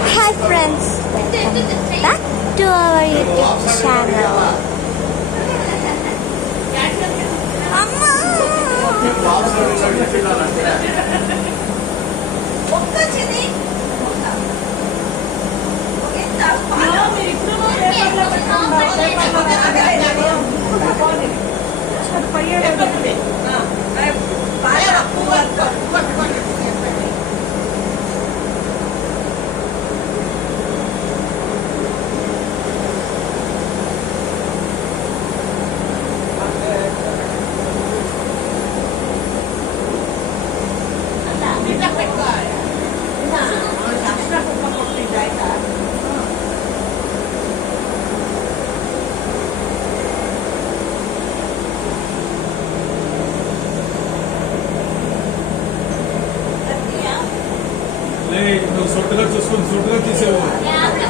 Hi friends, welcome back to our YouTube channel. Amma! Okay. సొట్టుగా చూసుకొని సొట్టుగా తీసేవాళ్ళు